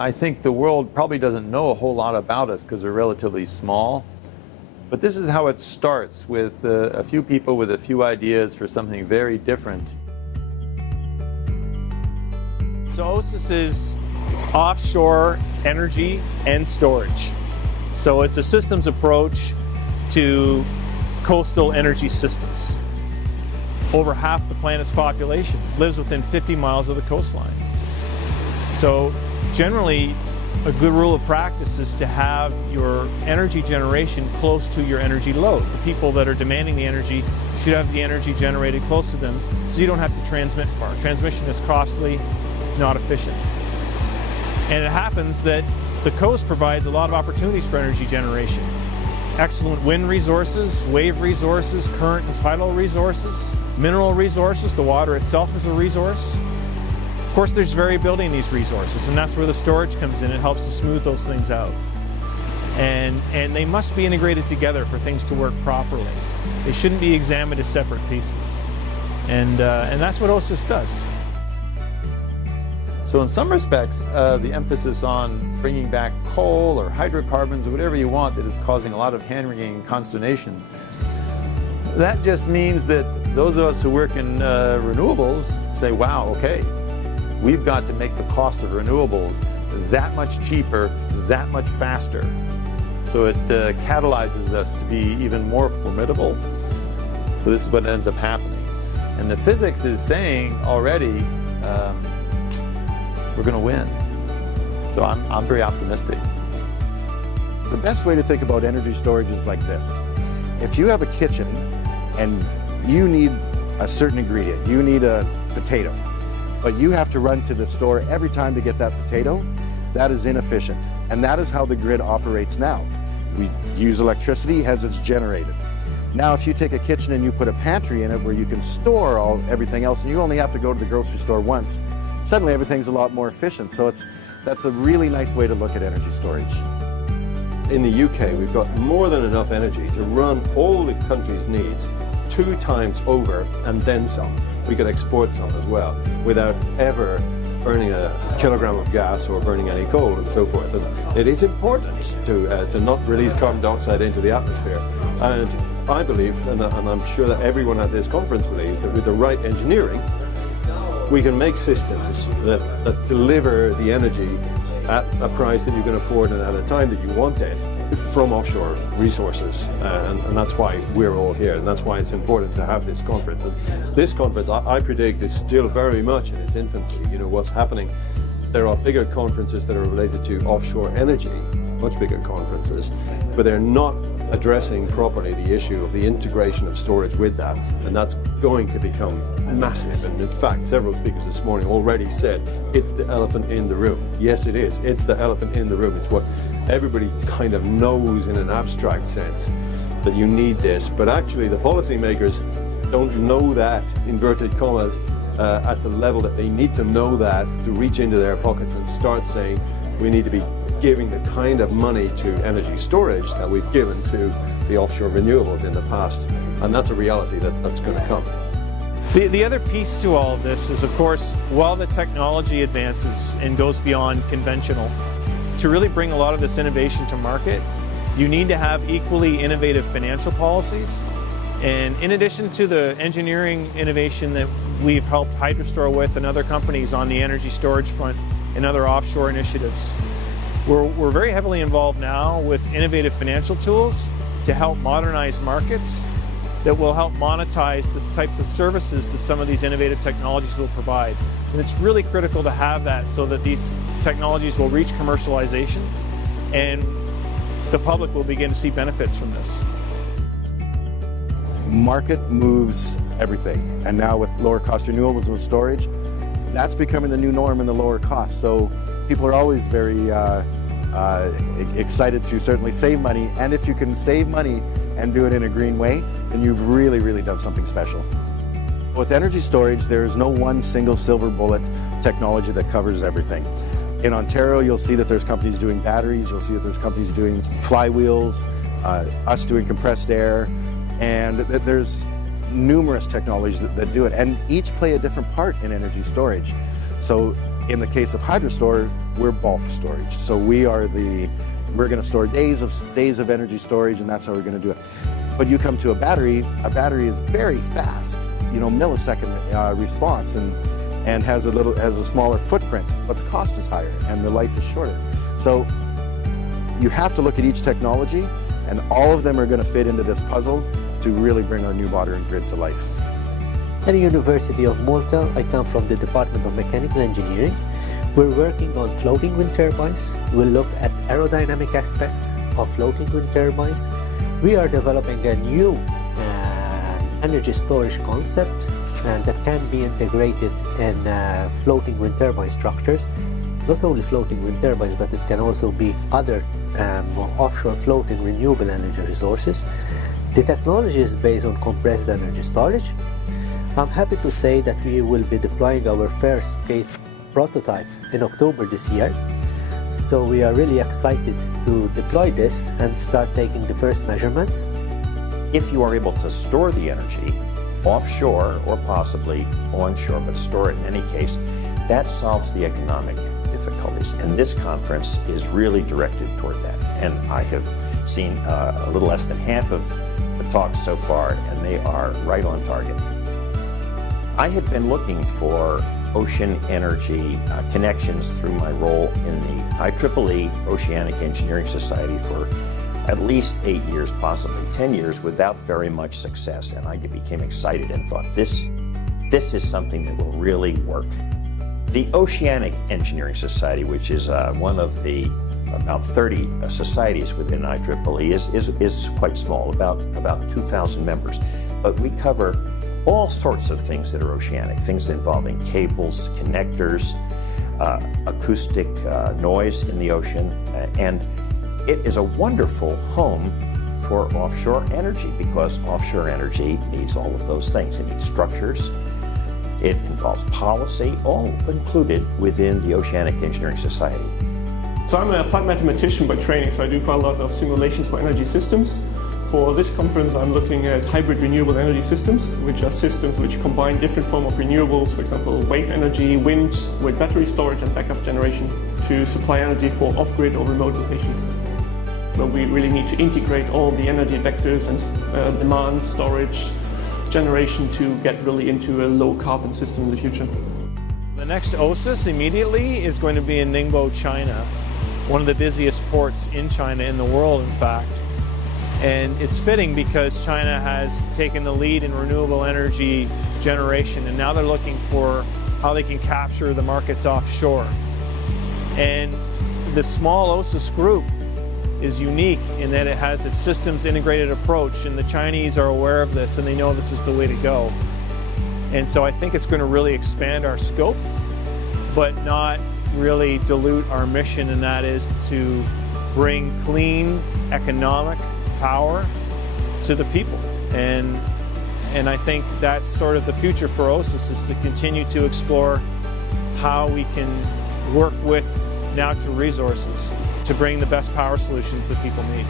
I think the world probably doesn't know a whole lot about us because we're relatively small. But this is how it starts, with a few people with a few ideas for something very different. So OSESS is offshore energy and storage. So it's a systems approach to coastal energy systems. Over half the planet's population lives within 50 miles of the coastline. So generally, a good rule of practice is to have your energy generation close to your energy load. The people that are demanding the energy should have the energy generated close to them, so you don't have to transmit far. Transmission is costly, it's not efficient. And it happens that the coast provides a lot of opportunities for energy generation. Excellent wind resources, wave resources, current and tidal resources, mineral resources, the water itself is a resource. Of course, there's variability in these resources, and that's where the storage comes in. It helps to smooth those things out. And they must be integrated together for things to work properly. They shouldn't be examined as separate pieces. And that's what OSESS does. So in some respects, the emphasis on bringing back coal or hydrocarbons or whatever you want that is causing a lot of hand-wringing and consternation, that just means that those of us who work in renewables say, wow, okay, we've got to make the cost of renewables that much cheaper, that much faster. So it catalyzes us to be even more formidable. So this is what ends up happening. And the physics is saying already, we're going to win. So I'm very optimistic. The best way to think about energy storage is like this. If you have a kitchen and you need a certain ingredient, you need a potato, but you have to run to the store every time to get that potato, that is inefficient. And that is how the grid operates now. We use electricity as it's generated. Now, if you take a kitchen and you put a pantry in it where you can store everything else, and you only have to go to the grocery store once, suddenly everything's a lot more efficient. So that's a really nice way to look at energy storage. In the UK, we've got more than enough energy to run all the country's needs 2 times over and then some. We could export some as well without ever burning a kilogram of gas or burning any coal and so forth. And it is important to not release carbon dioxide into the atmosphere. And I believe, and I'm sure that everyone at this conference believes, that with the right engineering, we can make systems that deliver the energy at a price that you can afford and at a time that you want it from offshore resources. And that's why we're all here, and that's why it's important to have this conference. And this conference, I predict, is still very much in its infancy. You know, what's happening, there are bigger conferences that are related to offshore energy, much bigger conferences, but they're not addressing properly the issue of the integration of storage with that, and that's going to become massive. And in fact, several speakers this morning already said it's the elephant in the room. Yes, it is. It's the elephant in the room. It's what everybody kind of knows in an abstract sense, that you need this, but actually the policymakers don't know that, inverted commas, at the level that they need to know that to reach into their pockets and start saying we need to be giving the kind of money to energy storage that we've given to the offshore renewables in the past. And that's a reality that's going to come. The other piece to all of this is, of course, while the technology advances and goes beyond conventional, to really bring a lot of this innovation to market, you need to have equally innovative financial policies. And in addition to the engineering innovation that we've helped Hydrostore with and other companies on the energy storage front and other offshore initiatives, we're very heavily involved now with innovative financial tools to help modernize markets that will help monetize the types of services that some of these innovative technologies will provide. And it's really critical to have that so that these technologies will reach commercialization and the public will begin to see benefits from this. Market moves everything, and now with lower cost renewables and with storage, that's becoming the new norm in the lower cost. So people are always very excited to certainly save money, and if you can save money and do it in a green way, then you've really, really done something special. With energy storage, there is no one single silver bullet technology that covers everything. In Ontario, you'll see that there's companies doing batteries, you'll see that there's companies doing flywheels, us doing compressed air, and there's numerous technologies that do it, and each play a different part in energy storage. So In the case of HydroStore, we're bulk storage. So we're going to store days of energy storage, and that's how we're going to do it. But you come to a battery is very fast, millisecond response, and has a smaller footprint, but the cost is higher and the life is shorter. So you have to look at each technology, and all of them are going to fit into this puzzle to really bring our new modern grid to life. At the University of Malta, I come from the Department of Mechanical Engineering. We're working on floating wind turbines. We'll look at aerodynamic aspects of floating wind turbines. We are developing a new energy storage concept that can be integrated in floating wind turbine structures. Not only floating wind turbines, but it can also be other offshore floating renewable energy resources. The technology is based on compressed energy storage. I'm happy to say that we will be deploying our first case prototype in October this year. So we are really excited to deploy this and start taking the first measurements. If you are able to store the energy offshore or possibly onshore, but store it in any case, that solves the economic difficulties. And this conference is really directed toward that. And I have seen a little less than half of the talks so far, and they are right on target. I had been looking for ocean energy connections through my role in the IEEE Oceanic Engineering Society for at least 8 years, possibly 10 years, without very much success. And I became excited and thought, this is something that will really work. The Oceanic Engineering Society, which is one of the about 30 societies within IEEE, is quite small, about 2,000 members. But we cover all sorts of things that are oceanic, things involving cables, connectors, acoustic noise in the ocean, and it is a wonderful home for offshore energy because offshore energy needs all of those things. It needs structures, it involves policy, all included within the Oceanic Engineering Society. So I'm a applied mathematician by training, so I do quite a lot of simulations for energy systems. For this conference, I'm looking at hybrid renewable energy systems, which are systems which combine different forms of renewables, for example, wave energy, wind, with battery storage and backup generation to supply energy for off-grid or remote locations. But we really need to integrate all the energy vectors and demand, storage, generation to get really into a low-carbon system in the future. The next OSESS immediately is going to be in Ningbo, China, one of the busiest ports in China, in the world, in fact. And it's fitting because China has taken the lead in renewable energy generation, and now they're looking for how they can capture the markets offshore. And the small OSESS group is unique in that it has its systems integrated approach, and the Chinese are aware of this and they know this is the way to go. And so I think it's going to really expand our scope, but not really dilute our mission, and that is to bring clean economic power to the people. And I think that's sort of the future for OSESS, is to continue to explore how we can work with natural resources to bring the best power solutions that people need.